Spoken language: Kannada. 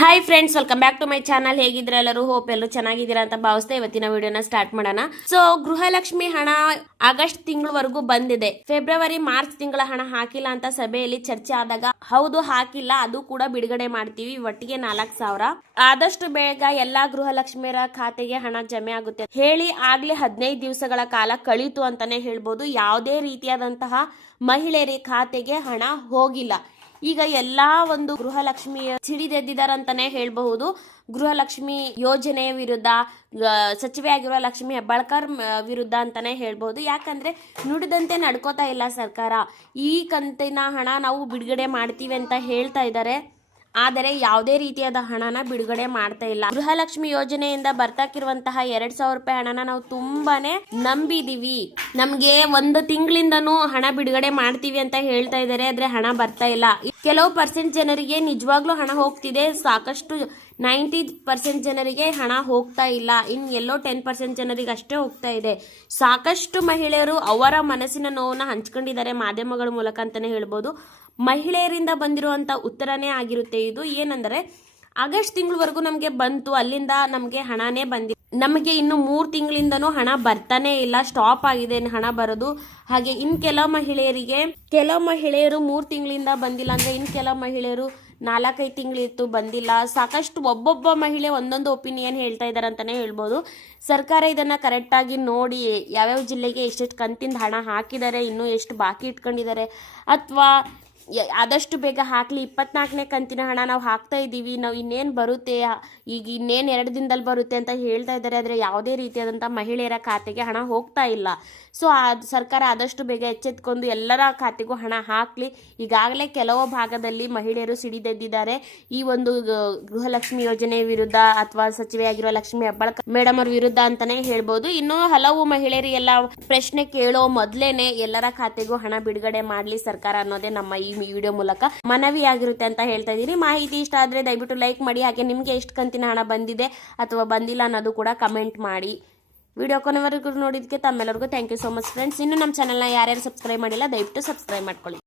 Hi friends, welcome back to my channel. ಹೇಗಿದ್ರೆ ಎಲ್ಲರೂ ಹೋಪ್ ಎಲ್ಲರೂ ಚೆನ್ನಾಗಿದ್ದೀರಾ ಅಂತ ಭಾವಿಸ್ತಾ ಇವತ್ತಿನ ವಿಡಿಯೋನ ಸ್ಟಾರ್ಟ್ ಮಾಡೋಣ. ಸೊ ಗೃಹಲಕ್ಷ್ಮಿ ಹಣ ಆಗಸ್ಟ್ ತಿಂಗಳವರೆಗೂ ಬಂದಿದೆ. ಫೆಬ್ರವರಿ ಮಾರ್ಚ್ ತಿಂಗಳ ಹಣ ಹಾಕಿಲ್ಲ ಅಂತ ಸಭೆಯಲ್ಲಿ ಚರ್ಚೆ ಆದಾಗ ಹೌದು ಹಾಕಿಲ್ಲ, ಅದು ಕೂಡ ಬಿಡುಗಡೆ ಮಾಡ್ತೀವಿ, ಒಟ್ಟಿಗೆ 4,000 ಆದಷ್ಟು ಬೇಗ ಎಲ್ಲಾ ಗೃಹಲಕ್ಷ್ಮಿಯರ ಖಾತೆಗೆ ಹಣ ಜಮೆ ಆಗುತ್ತೆ ಹೇಳಿ ಆಗ್ಲೇ 15 ದಿವಸಗಳ ಕಾಲ ಕಳೀತು ಅಂತಾನೆ ಹೇಳ್ಬೋದು. ಯಾವುದೇ ರೀತಿಯಾದಂತಹ ಮಹಿಳೆಯರ ಖಾತೆಗೆ ಹಣ ಹೋಗಿಲ್ಲ. ಈಗ ಎಲ್ಲಾ ಒಂದು ಗೃಹಲಕ್ಷ್ಮಿಯ ಸಿಡಿದೆದ್ದಿದಾರಂತಾನೆ ಹೇಳಬಹುದು. ಗೃಹಲಕ್ಷ್ಮಿ ಯೋಜನೆಯ ವಿರುದ್ಧ ಸಚಿವೆಯಾಗಿರುವ ಲಕ್ಷ್ಮಿ ಹೆಬ್ಬಾಳ್ಕರ್ ವಿರುದ್ಧ ಅಂತಾನೆ ಹೇಳ್ಬಹುದು. ಯಾಕಂದ್ರೆ ನುಡಿದಂತೆ ನಡ್ಕೋತಾ ಇಲ್ಲ ಸರ್ಕಾರ. ಈ ಕಂತಿನ ಹಣ ನಾವು ಬಿಡುಗಡೆ ಮಾಡ್ತೀವಿ ಅಂತ ಹೇಳ್ತಾ ಇದ್ದಾರೆ, ಆದರೆ ಯಾವುದೇ ರೀತಿಯಾದ ಹಣನ ಬಿಡುಗಡೆ ಮಾಡ್ತಾ ಇಲ್ಲ. ಗೃಹಲಕ್ಷ್ಮಿ ಯೋಜನೆಯಿಂದ ಬರ್ತಾಕಿರುವಂತಹ 2,000 ರೂಪಾಯಿ ಹಣನ ನಾವು ತುಂಬಾನೇ ನಂಬಿದೀವಿ. ನಮ್ಗೆ ಒಂದು ತಿಂಗಳಿಂದನೂ ಹಣ ಬಿಡುಗಡೆ ಮಾಡ್ತೀವಿ ಅಂತ ಹೇಳ್ತಾ ಇದ್ದಾರೆ, ಆದ್ರೆ ಹಣ ಬರ್ತಾ ಇಲ್ಲ. ಕೆಲವು % ಜನರಿಗೆ ನಿಜವಾಗ್ಲೂ ಹಣ ಹೋಗ್ತಿದೆ, ಸಾಕಷ್ಟು 90% ಜನರಿಗೆ ಹಣ ಹೋಗ್ತಾ ಇಲ್ಲ. ಎಲ್ಲೋ 10% ಜನರಿಗೆ ಅಷ್ಟೇ ಹೋಗ್ತಾ ಇದೆ. ಸಾಕಷ್ಟು ಮಹಿಳೆಯರು ಅವರ ಮನಸ್ಸಿನ ನೋವನ್ನ ಹಂಚ್ಕೊಂಡಿದ್ದಾರೆ ಮಾಧ್ಯಮಗಳ ಮೂಲಕ ಅಂತಾನೆ ಹೇಳ್ಬೋದು. ಮಹಿಳೆಯರಿಂದ ಬಂದಿರುವಂತ ಉತ್ತರನೇ ಆಗಿರುತ್ತೆ ಇದು. ಏನಂದ್ರೆ ಆಗಸ್ಟ್ ತಿಂಗಳವರೆಗೂ ನಮ್ಗೆ ಬಂತು, ಅಲ್ಲಿಂದ ನಮ್ಗೆ ಹಣನೇ ಬಂದಿದೆ. ನಮಗೆ ಇನ್ನು 3 ತಿಂಗಳಿಂದನೂ ಹಣ ಬರ್ತಾನೆ ಇಲ್ಲ, ಸ್ಟಾಪ್ ಆಗಿದೆ ಹಣ ಬರೋದು. ಹಾಗೆ ಕೆಲವು ಮಹಿಳೆಯರು 3 ತಿಂಗಳಿಂದ ಬಂದಿಲ್ಲ ಅಂದ್ರೆ ಕೆಲವು ಮಹಿಳೆಯರು 4-5 ತಿಂಗಳಿತ್ತು ಬಂದಿಲ್ಲ. ಸಾಕಷ್ಟು ಒಬ್ಬೊಬ್ಬ ಮಹಿಳೆ ಒಂದೊಂದು ಒಪಿನಿಯನ್ ಹೇಳ್ತಾ ಇದ್ದಾರೆ ಅಂತಾನೆ ಹೇಳ್ಬೋದು. ಸರ್ಕಾರ ಇದನ್ನ ಕರೆಕ್ಟ್ ಆಗಿ ನೋಡಿ ಯಾವ್ಯಾವ ಜಿಲ್ಲೆಗೆ ಎಷ್ಟೆಷ್ಟು ಕಂತಿಂದ ಹಣ ಹಾಕಿದ್ದಾರೆ, ಇನ್ನು ಎಷ್ಟು ಬಾಕಿ ಇಟ್ಕೊಂಡಿದ್ದಾರೆ, ಅಥವಾ ಆದಷ್ಟು ಬೇಗ ಹಾಕ್ಲಿ. 24ನೇ ಕಂತಿನ ಹಣ ನಾವು ಹಾಕ್ತಾ ಇದ್ದೀವಿ, ನಾವು ಇನ್ನೇನು ಬರುತ್ತೆ, ಈಗ ಇನ್ನೇನು 2 ದಿನದಲ್ಲಿ ಬರುತ್ತೆ ಅಂತ ಹೇಳ್ತಾ ಇದ್ದಾರೆ. ಆದರೆ ಯಾವುದೇ ರೀತಿಯಾದಂಥ ಮಹಿಳೆಯರ ಖಾತೆಗೆ ಹಣ ಹೋಗ್ತಾ ಇಲ್ಲ. ಸೊ ಸರ್ಕಾರ ಆದಷ್ಟು ಬೇಗ ಎಚ್ಚೆತ್ಕೊಂಡು ಎಲ್ಲರ ಖಾತೆಗೂ ಹಣ ಹಾಕ್ಲಿ. ಈಗಾಗಲೇ ಕೆಲವು ಭಾಗದಲ್ಲಿ ಮಹಿಳೆಯರು ಸಿಡಿದೆದ್ದಿದ್ದಾರೆ ಈ ಒಂದು ಗೃಹಲಕ್ಷ್ಮಿ ಯೋಜನೆ ವಿರುದ್ಧ, ಅಥವಾ ಸಚಿವೆಯಾಗಿರುವ ಲಕ್ಷ್ಮಿ ಹೆಬ್ಬಾಳ್ಕರ್ ಮೇಡಮ್ ಅವ್ರ ವಿರುದ್ಧ ಅಂತಾನೆ ಹೇಳ್ಬೋದು. ಇನ್ನು ಹಲವು ಮಹಿಳೆಯರಿಗೆಲ್ಲ ಪ್ರಶ್ನೆ ಕೇಳೋ ಮೊದಲೇನೆ ಎಲ್ಲರ ಖಾತೆಗೂ ಹಣ ಬಿಡುಗಡೆ ಮಾಡಲಿ ಸರ್ಕಾರ ಅನ್ನೋದೇ ನಮ್ಮ ಈ ವಿಡಿಯೋ ಮೂಲಕ ಮನವಿ ಆಗಿರುತ್ತೆ ಅಂತ ಹೇಳ್ತಾ ಇದ್ದೀನಿ. ಮಾಹಿತಿ ಇಷ್ಟ ಆದ್ರೆ ದಯವಿಟ್ಟು ಲೈಕ್ ಮಾಡಿ. ಹಾಗೆ ನಿಮ್ಗೆ ಎಷ್ಟು ಕಂತಿನ ಹಣ ಬಂದಿದೆ ಅಥವಾ ಬಂದಿಲ್ಲ ಅನ್ನೋದು ಕೂಡ ಕಮೆಂಟ್ ಮಾಡಿ. ವಿಡಿಯೋ ಕೊನೆವರೆಗೂ ನೋಡಿದಕ್ಕೆ ತಮ್ಮೆಲ್ಲರಿಗೂ thank you so much friends. ಇನ್ನು ನಮ್ಮ ಚಾನಲ್ನ ಯಾರ್ಯಾರು ಸಬ್ಸ್ಕ್ರೈಬ್ ಮಾಡಿಲ್ಲ ದಯವಿಟ್ಟು ಸಬ್ಸ್ಕ್ರೈಬ್ ಮಾಡ್ಕೊಳ್ಳಿ.